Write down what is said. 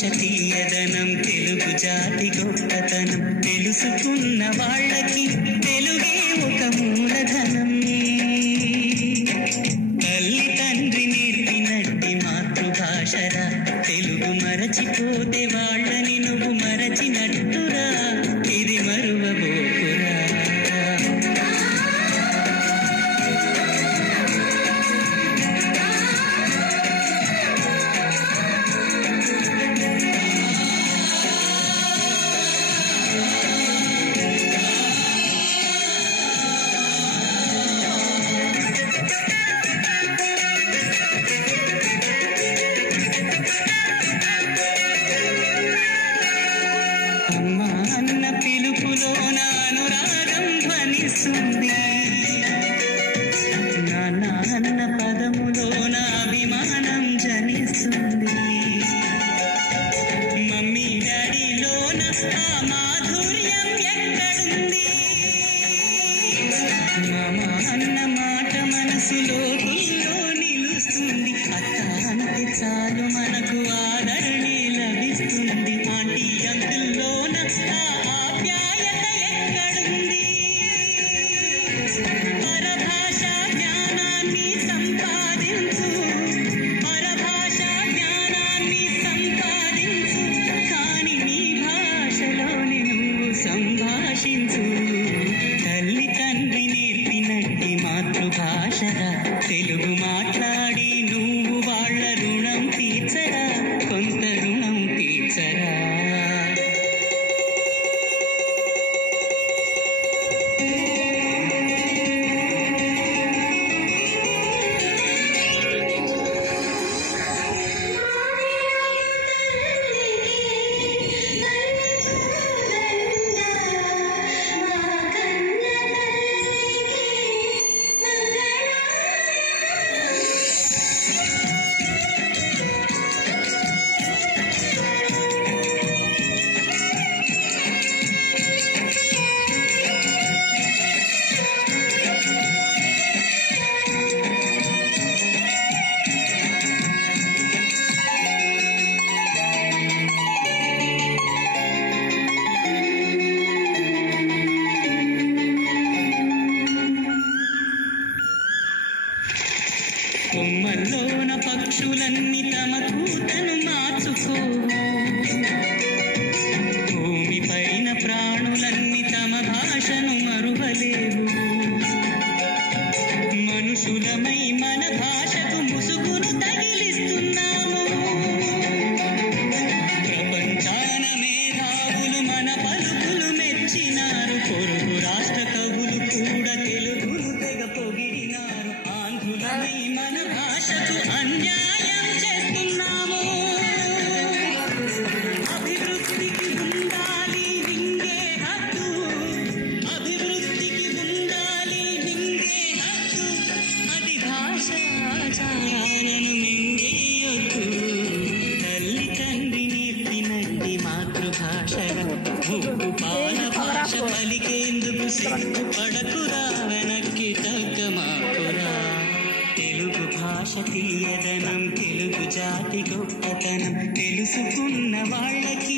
భాష తీయదనం తెలుగు జాతి గొప్పతనం తెలుసుకున్న వాళ్ళకి తెలుగే ఒక మూలధనం. తల్లి తండ్రి నేర్పినట్టి మాతృభాషరా తెలుగు మరచిపోతే వాళ్ళని నువ్వు మరచినట్టురా ఇది మరువబోకురా. నాన్న అన్న పదములోన అభిమానం జనిస్తుంది. మమ్మీ డాడీలోన ఆ మాధుర్యం ఎక్కడుంది. మామ అన్న మాట మనసులో నిలుస్తుంది. అత్త అంటే చాలు మనకు ఆదరణే లభిస్తుంది. ఆంటీ అంకుల్లోన ఆ ఆప్యాయత ఎక్కడుంది. పరభాషా జ్ఞానాన్ని సంపాదించు, పరభాషా జ్ఞానాన్ని సంపాదించు, కాని నీ భాషలోని నువ్వు సంభాషించు. తల్లి తండ్రి నేర్పినట్టి మాతృభాషగా తెలుగు మాట్లాడి నువ్వు వాళ్ళ రుణం తీర్చరా, కొంత రుణం తీర్చరా. కొమ్మల్లోన పక్షులన్నీ తమ కూతను మార్చుకోవు. భూమి పైన ప్రాణులన్నీ తమ భాషను మరువలేవు. మనుషులమై మన భాషకు ముసుగును తగిలిస్తున్నాము. ప్రపంచాన మేధావులు మన పలుకులు మెచ్చినారు. పొరుగు రాష్ట్ర కవులు కూడా తెలుగును తెగ పొగిడినారు. ఆంధ్రులమై మన భాషకు అన్యాయం చేస్తున్నాము. అభివృద్ధికి ఉండాలి నింగే హక్కు, అభివృద్ధికి ఉండాలి నింగే హక్కు. అది భాషాచారాలను మింగేయొద్దు. తల్లి తండ్రి నేర్పినట్టి మాతృభాషగా ముగ్గు పాల భాష పలికేందుకు సిగ్గుపడకురా, వెనక్కి తగ్గమాకురా. తెలుగు భాష తీయదనం తెలుగు జాతి గొప్పతనం తెలుసుకున్న వాళ్ళకి